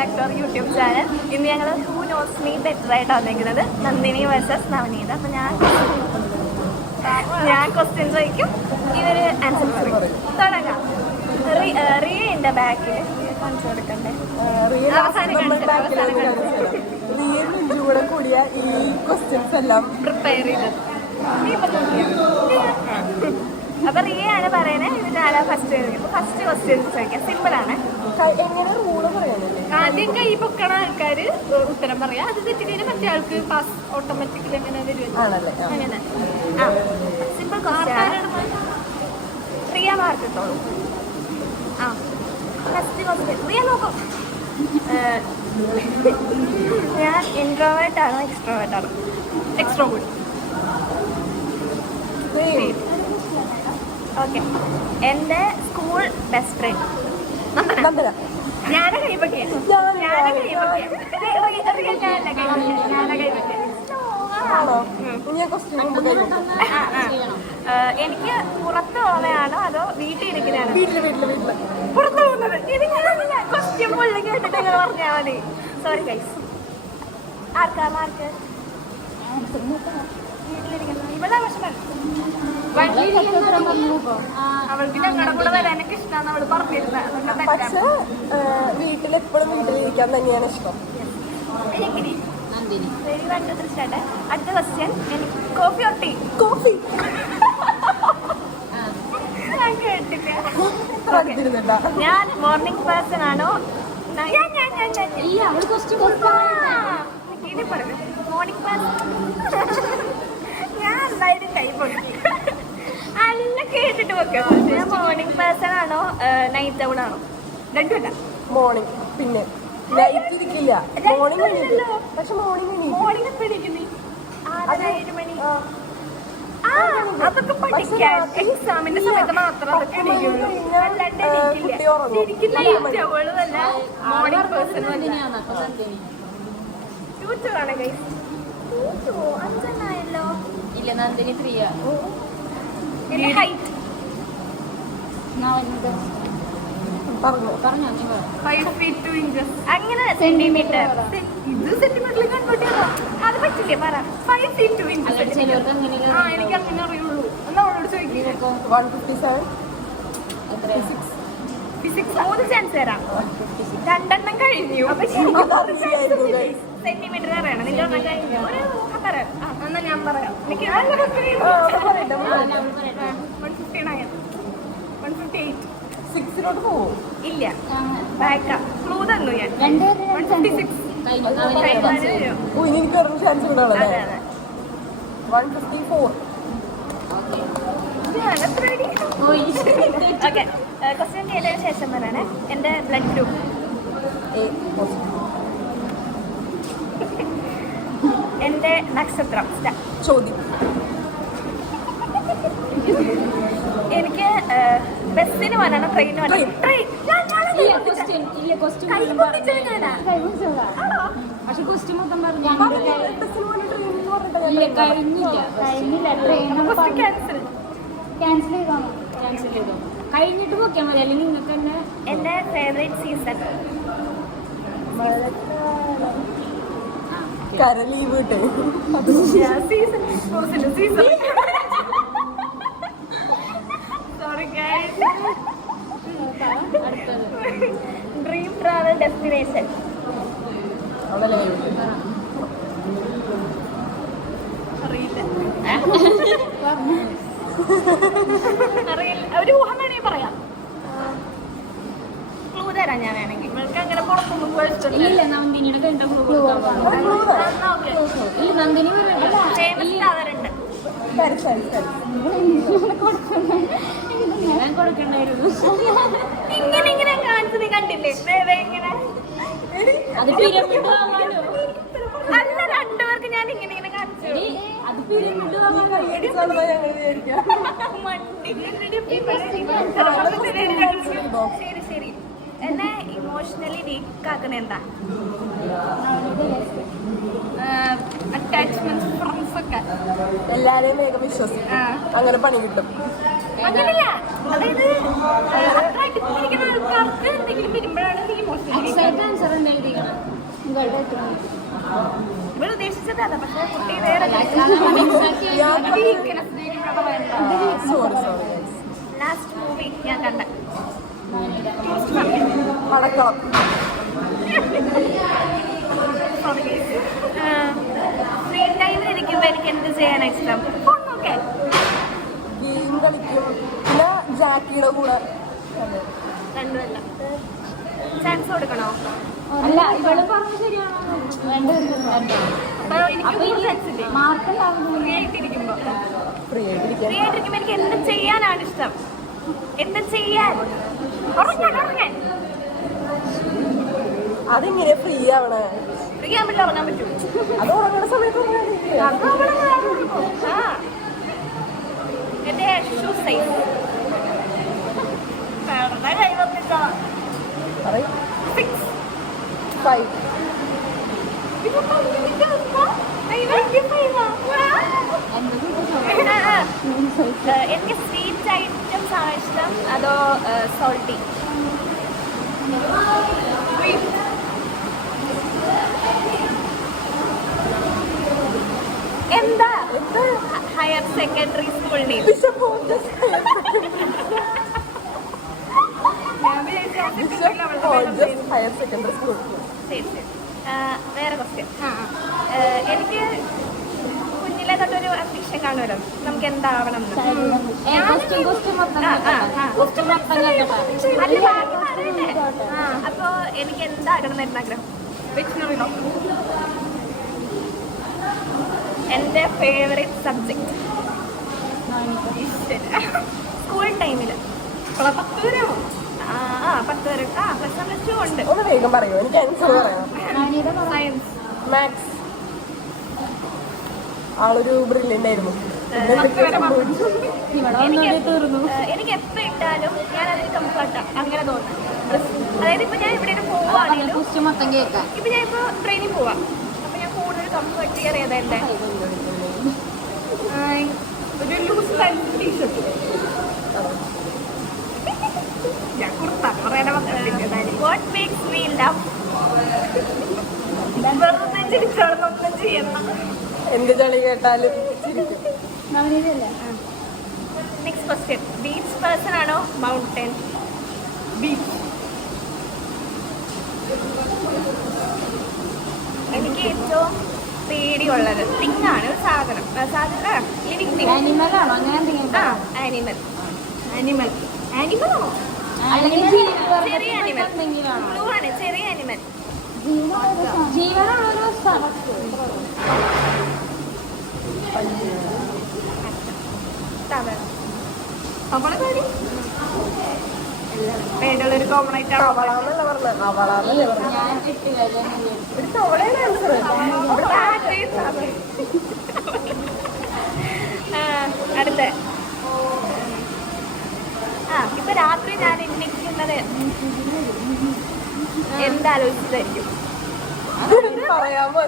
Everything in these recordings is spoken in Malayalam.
Back to our YouTube channel. ഇന്ന് ഞങ്ങൾ ഹൂ നോസ് മീ ബെറ്റർ ആയിട്ടാണ് വന്നിരിക്കുന്നത്, നന്ദിനി വേഴ്സസ് നവനീത. അപ്പം ഞാൻ ക്വസ്റ്റ്യൻസ് ചോദിക്കും, ഇവർ ആൻസർ പറയും. തുടങ്ങാം. റിയ ഉണ്ട് ബാക്കിൽ കാണിച്ചു കൊടുക്കണ്ടേ? കൂടിയ ഈ ക്വസ്റ്റ്യൻസ് എല്ലാം പ്രിപ്പയർ ചെയ്തത്. അപ്പൊ റിയ ആണ് പറയുന്നത്. ഇതിന്റെ ആരാ ഫസ്റ്റ് ഫസ്റ്റ് ക്വസ്റ്റ്യൻസ് ചോദിക്കാം. സിമ്പിൾ ആണ്. എങ്ങനെ റൂള് പറയുന്നത്? ആദ്യം കൈ പൊക്കണ ആൾക്കാര് ഉത്തരം പറയാം. അത് തെറ്റിന് മറ്റേ ആൾക്ക് പാസ് ഓട്ടോമാറ്റിക്കലി അങ്ങനെ വരും. അങ്ങനെ സിമ്പിൾ ക്വസ്റ്റ്യൻ. റിയ മാർക്ക് ഇട്ടോളൂ. ആ ഫസ്റ്റ് ക്വസ്റ്റ്യൻ റിയ നോക്കും. ഞാൻ ഇൻട്രോവേർട്ട് ആണോ എക്സ്ട്രോവേർട്ട് ആണോ? എക്സ്ട്രോവേർട്ട്. ഓക്കെ. എൻ്റെ സ്കൂൾ ബെസ്റ്റ് ഫ്രണ്ട് ഞാനെ കൈപൊക്കെ എനിക്ക് പുറത്ത് പോകുന്നതാണോ അതോ വീട്ടിൽ ഇരിക്കുന്നതാണോ? പുറത്ത് പോകുന്നത്. ക്വസ്റ്റ്യൻ പുള്ളി കേട്ടിട്ട് നിങ്ങൾ പറഞ്ഞാൽ മതി. Sorry guys. ആർക്കാ മാർക്ക്? വീട്ടിലിരിക്കുന്നത്. ഇവിടെ വിഷമം. അവൾക്ക് ഞങ്ങളുടെ കൂടെ വരാനൊക്കെ ഇഷ്ടമാണ് അവള് പറഞ്ഞിരുന്നത്. പക്ഷെ വീട്ടിലെപ്പോഴും വീട്ടിലിരിക്കാൻ തന്നെയാണ് ഇഷ്ടം. അടുത്ത ക്വസ്റ്റ്യൻ. എനിക്ക് കോഫി ഓർ ടീ? കോഫി. ഞാൻ മോർണിംഗ് പേഴ്സൺ ആണോ? Morning person. ഞാൻ എന്തായാലും ടൈപ്പ് അല്ല കേട്ടിട്ട് വെക്കാം. ഞാൻ മോർണിംഗ് പേഴ്സൺ ആണോ നൈറ്റ് ഔൾ ആണോ? രണ്ടുമല്ല. മോർണിംഗ്. പിന്നെ നൈറ്റ് ഇരിക്കില്ല. മോർണിംഗ്. പക്ഷെ മോർണിംഗ് എപ്പോൾ ഇരിക്കുന്നേ? 7 മണി. അതൊക്കെ പഠിക്കാൻ എക്സാമിന്റെ സമയത്ത് മാത്രം അതൊക്കെ ഇരിക്കുള്ളൂ. അല്ലാണ്ട് ഇരിക്കില്ല. നൈറ്റ് ഔളും അല്ല മോർണിംഗ് പേഴ്സണും അല്ല. ചൂച്ചാണ് ഗൈസ്. അഞ്ചെണ്ണായല്ലോ. ഇല്ല, നന്ദിനി 3. എന്റെ ഹൈറ്റ് പറഞ്ഞു 5 feet 2 inches. അങ്ങനെ സെന്റിമീറ്റർ. ഇത് സെന്റിമീറ്ററിൽ കൺവേർട്ട് ചെയ്തോ? അത് പറ്റില്ലേ? പറ. 5 feet 2 inches. എനിക്ക് അങ്ങനെ അറിയുള്ളൂ. എന്നാ അവളോട് ചോദിക്കും. 157. ഫിസിക്സ് 3 ചാൻസ് തരാം. 2 കഴിഞ്ഞു. അപ്പൊ സെന്റിമീറ്റർ അറിയണം. നിന്റെ ഒന്നും കഴിഞ്ഞു. ഒരു പറയാം. എന്നാ ഞാൻ പറയാം. എനിക്ക് 159. 158. 6 പോവും. ഇല്ല, ബാക്കാ. ക്ലൂ തന്നു ഞാൻ. 156. എനിക്ക് ഒരു ചാൻസ് കൂടെ ഉള്ളത്. 154. ഓക്കെ. ക്വസ്റ്റ്യൻ ചെയ്തതിന് ശേഷം പറയണേ. എൻ്റെ ബ്ലഡ് ഗ്രൂപ്പ് എൻ്റെ നക്ഷത്രം ചോദ്യം. എനിക്ക് ബസ്സിന് പോകാനാണോ ട്രെയിന് പോകാനാണോ? ട്രെയിൻ. പക്ഷെ ക്വസ്റ്റ്യൻ മൊത്തം പറഞ്ഞു. ക്യാൻസൽ ചെയ്തോ? കഴിഞ്ഞിട്ട് പോക്കിയാൽ മതി. അല്ലെങ്കിൽ നിങ്ങൾക്ക് തന്നെ. എൻ്റെ ഫേവറേറ്റ് സീസൺ ലീവ് കിട്ടേ. Dream travel destination. അറിയില്ല. ഒരു ഊഹം വേണമെങ്കിൽ പറയാം. ക്ലൂ തരാം ഞാൻ വേണമെങ്കിൽ. നിങ്ങൾക്ക് അങ്ങനെ പുറത്തൊന്നും പോയിട്ടില്ല. ഇല്ല, നന്ദിനിയുടെ കണ്ട ഇല്ല, നന്ദിനി അവരുണ്ട്. ഞാൻ കൊടുക്കണ്ടായിരുന്നു. ഇങ്ങനെ കാണിച്ചത് കണ്ടില്ലേ? ഇങ്ങനെ അത് പിരമിഡ് വാങ്ങാനോ? അല്ല, 2 പേർക്ക് ഞാൻ ഇങ്ങനെ കാണിച്ചു. അത് പിരമിഡ് വാങ്ങാനോ? ശരി ശരി. എന്നെ ഇമോഷണലി വീക്ക് ആക്കുന്ന എന്താ? അറ്റാച്ച്മെന്റ്, ഫ്രണ്ട്സ് ഒക്കെ. എല്ലാരെയും വേഗം വിശ്വസിക്കും. അങ്ങനെ പണി കിട്ടും. അങ്ങനെയല്ല, അതായത് അത്ര അടുത്തിരിക്കുന്ന ആൾക്കാർക്ക് എന്തെങ്കിലും വരുമ്പോഴാണ് ഇമോഷണലി. വേറെ എന്താ എഴുതിക്കണം ഇവിടെ ഉദ്ദേശിച്ചത് അതാ, പക്ഷെ കുട്ടി വേറെ ലാസ്റ്റ് മൂവി ഞാൻ കണ്ട മടക്കണം. ഫ്രീ ടൈമിൽ ഇരിക്കുമ്പോൾ എനിക്ക് എന്ത് ചെയ്യാനാണ് ഇഷ്ടം? ഫോൺ നോക്കാൻ. ഗെയിം കളിക്കും. പിന്നെ ജാക്കിയുടെ കൂടെ രണ്ടുമല്ല. ചാൻസ് കൊടുക്കണോ? അല്ല ഇവള് പറഞ്ഞ ശരിയാണോ ഫ്രീ ആയിട്ടിരിക്കുമ്പോൾ എനിക്ക് എന്ത് ചെയ്യാനാണ് ഇഷ്ടം? എന്ത് ചെയ്യാൻ? ഉറങ്ങാൻ. അതെങ്ങനെ ഫ്രീ ആവണേ? ഫ്രീ ആകുമ്പോൾ ഉറങ്ങാൻ പറ്റും. അത് ഉറങ്ങുന്ന സമയത്ത് എന്റെ ഷൂ സൈസ് എനിക്ക് സ്വീറ്റ് ഐറ്റംസ് ആണ് ഇഷ്ടം അതോ സോൾട്ടി? എന്താ higher secondary school name? Higher secondary school. ശരി ശരി. വേറെ ക്വസ്റ്റ്യൻ. എനിക്ക് കുഞ്ഞിലെ തൊട്ടൊരു അംബിഷൻ കാണുമല്ലോ, നമുക്ക് എന്താവണം എന്ന്. അപ്പൊ എനിക്ക് എന്താകണം എന്നായിരുന്നു ആഗ്രഹം? Veterinary doctor. എൻ്റെ ഫേവറേറ്റ് സബ്ജക്റ്റ് സ്കൂൾ ടൈമിൽ 10 വരെ. 10 വരെ. പ്ലസ് 1 പ്ലസ് 2 ഉണ്ട്. ഒന്ന് വേഗം പറയൂ, എനിക്ക് ആൻസർ പറയാം. സയൻസ്. മാത്സ്. ആളൊരു ബ്രില്യൻ്റ് ആയിരുന്നു. എനിക്ക് എപ്പോൾ ഇട്ടാലും ഞാൻ അതിന് കംഫർട്ടാ അങ്ങനെ തോന്നുന്നു. അതായത് ഇപ്പൊ ഞാൻ ഇവിടെ പോവാണെങ്കിലും ഇപ്പൊ ഞാൻ ഇപ്പൊ ട്രെയിനിൽ പോവാം, അപ്പൊ ഞാൻ കൂടുതൽ കംഫർട്ട് ചെയ്യറിയാതെ എന്റെ ഒരു ലൂസ് പാൻറ് ടീഷർട്ട് ഞാൻ കുർത്താൻ പറയാൻ വാട്ട് മേക്സ് മീ ലവ്? വെറുതെ ചിരിച്ചോളൊന്നും ചെയ്യണം. എന്ത് കളി കേട്ടാലും. Next question. ബീച്ച് പേഴ്സൺ ആണോ മൗണ്ടൻ? ബീച്ച്. എനിക്ക് ഏറ്റവും പേടിയുള്ളത് തിങ്ങാണ്, ഒരു സാധനം. Living thing. ആനിമലാണോ? അങ്ങനെ എന്തെങ്കിലും? ആനിമൽ. ആനിമലാണോ? ചെറിയ ആനിമൽ. ബ്ലൂ ആണ്, ചെറിയ ആനിമൽ. ജീവനുള്ളൊരു പേടിയുള്ളൊരു കോമൺ ആയിട്ടാണ്. അവളാന്നല്ല പറഞ്ഞത്. അവളാന്നല്ലേ പറഞ്ഞത്. ഞാൻ കിട്ടില്ല. ഒരു തവളയാണ് ആൻസർ. അടുത്ത. ഇപ്പൊ രാത്രി ഞാൻ എണ്ണിക്കുന്നത് എന്താലോചിച്ചതായിരിക്കും? പറയാമോ?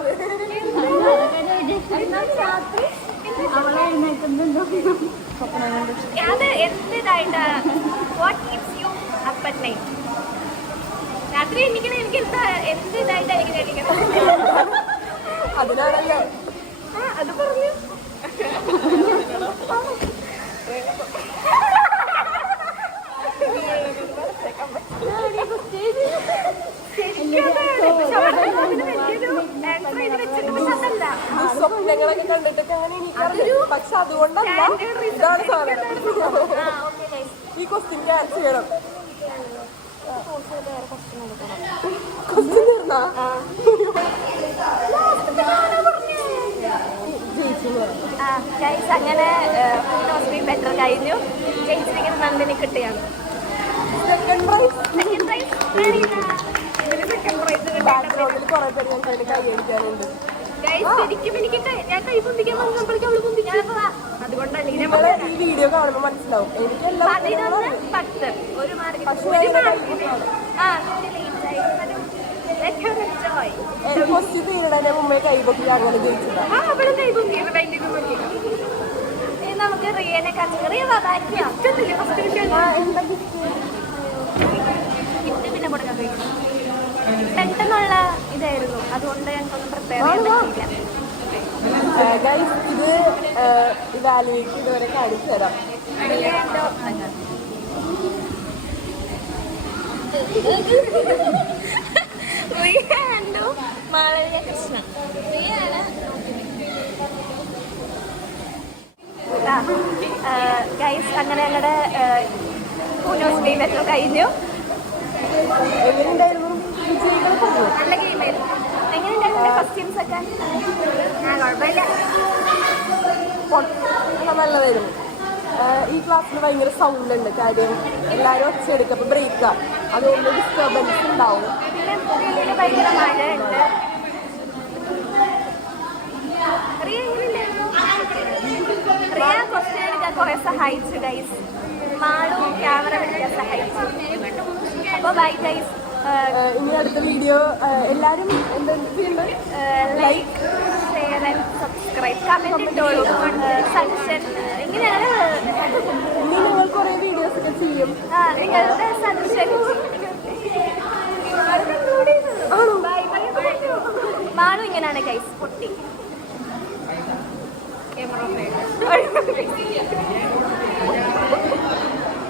അത് എന്തിനായിട്ടാ? What keeps you up at night? രാത്രി എണ്ണിക്കണേ എനിക്ക് എന്തിനായിട്ടാ എനിക്ക് എണ്ണിക്കണം? അതിനാണല്ലോ. അത് പറഞ്ഞു. സ്വപ്നങ്ങളൊക്കെ കണ്ടിട്ടൊക്കെ അങ്ങനെ എനിക്കറിയാം, പക്ഷെ അതുകൊണ്ടല്ല. ഇതാണ് സാധനം. ഈ ക്വസ്റ്റ്യൻ ആൻസർ ചെയ്യണം. ക്വസ്റ്റ്യൻ തീർന്നാ അങ്ങനെ ബെറ്റർ കഴിഞ്ഞു. ജയിച്ചിരിക്കുന്ന നന്ദിനി കിട്ടിയാണ്. Second prize. സെക്കൻഡ് പ്രൈസ് ബാക്ക്ഗ്രൗണ്ടിൽ കുറെ പേര് ഞങ്ങൾക്ക് കൈ അടിക്കാനുണ്ട്. ഞാൻ കൈ പൊന്തിക്കാൻ വന്നപ്പോഴേക്കും അവള് പൊന്തിക്കാൻ അതുകൊണ്ടാണ് ഈ വീഡിയോ കാണുമ്പോൾ മനസ്സിലാവും. എനിക്ക് എല്ലാം 11-10 ഒരു മാർക്ക്. ക്വസ്റ്റ്യൻ തീരുന്നതിന് മുമ്പേ കൈപൊക്കി അങ്ങനെ ജയിച്ചതാണ്. നമുക്ക് റിയനെ ഗിഫ്റ്റ് പിന്നെ കൊടുക്കാൻ കഴിയും. പെട്ടെന്നുള്ള ഇതായിരുന്നു, അതുകൊണ്ട് ഞങ്ങൾക്കൊന്നും പ്രിപ്പയർ ചെയ്യാൻ പറ്റിയില്ല. ഗൈസ് ഇത് ഇവാലുവേറ്റ് ഇതുവരെ കാണിച്ചു തരാം. മാളവിക കൃഷ്ണ ഗൈസ്, അങ്ങനെ ഞങ്ങളുടെ ന്യൂസ് ഗെയിമൊക്കെ കഴിഞ്ഞു. എങ്ങനെയുണ്ടായിരുന്നു? നല്ല ഗെയിമായിരുന്നു. എങ്ങനെയുണ്ടായിരുന്നു ക്വസ്റ്റ്യൻസ് ഒക്കെ? കുഴപ്പമില്ല, നല്ലതായിരുന്നു. ഈ ക്ലാസ്സിൽ ഭയങ്കര സൗണ്ട് ഉണ്ട്, കാര്യം എല്ലാവരും ഒച്ചയെടുക്കും, അപ്പോൾ ബ്രേക്കാ, അതുകൊണ്ട് ഡിസ്റ്റർബൻസ് ഉണ്ടാവും. പിന്നെ ഭയങ്കര മഴയുണ്ട്. റിയ ക്വസ്റ്റ്യൻ എടുക്കാൻ കുറെ സഹായിച്ചു ഗൈസ്. മാളു ക്യാമറ പിടിക്കാൻ സഹായിച്ചു. അപ്പോൾ ബൈ ഗൈസ്. ഇനി അടുത്ത വീഡിയോ എല്ലാവരും എന്തെങ്കിലും ചെയ്യണ്ടേ? Like, share and subscribe, comment ഇട്ടോളൂ. സജഷൻ ഇങ്ങനെയാണ്. ഇനി ഞങ്ങൾ കുറേ വീഡിയോസ് ഒക്കെ ചെയ്യും. നിങ്ങളുടെ സജഷൻ മാളു ഇങ്ങനെയാണ് ഗൈസ്, പൊട്ടി ക്യാമറ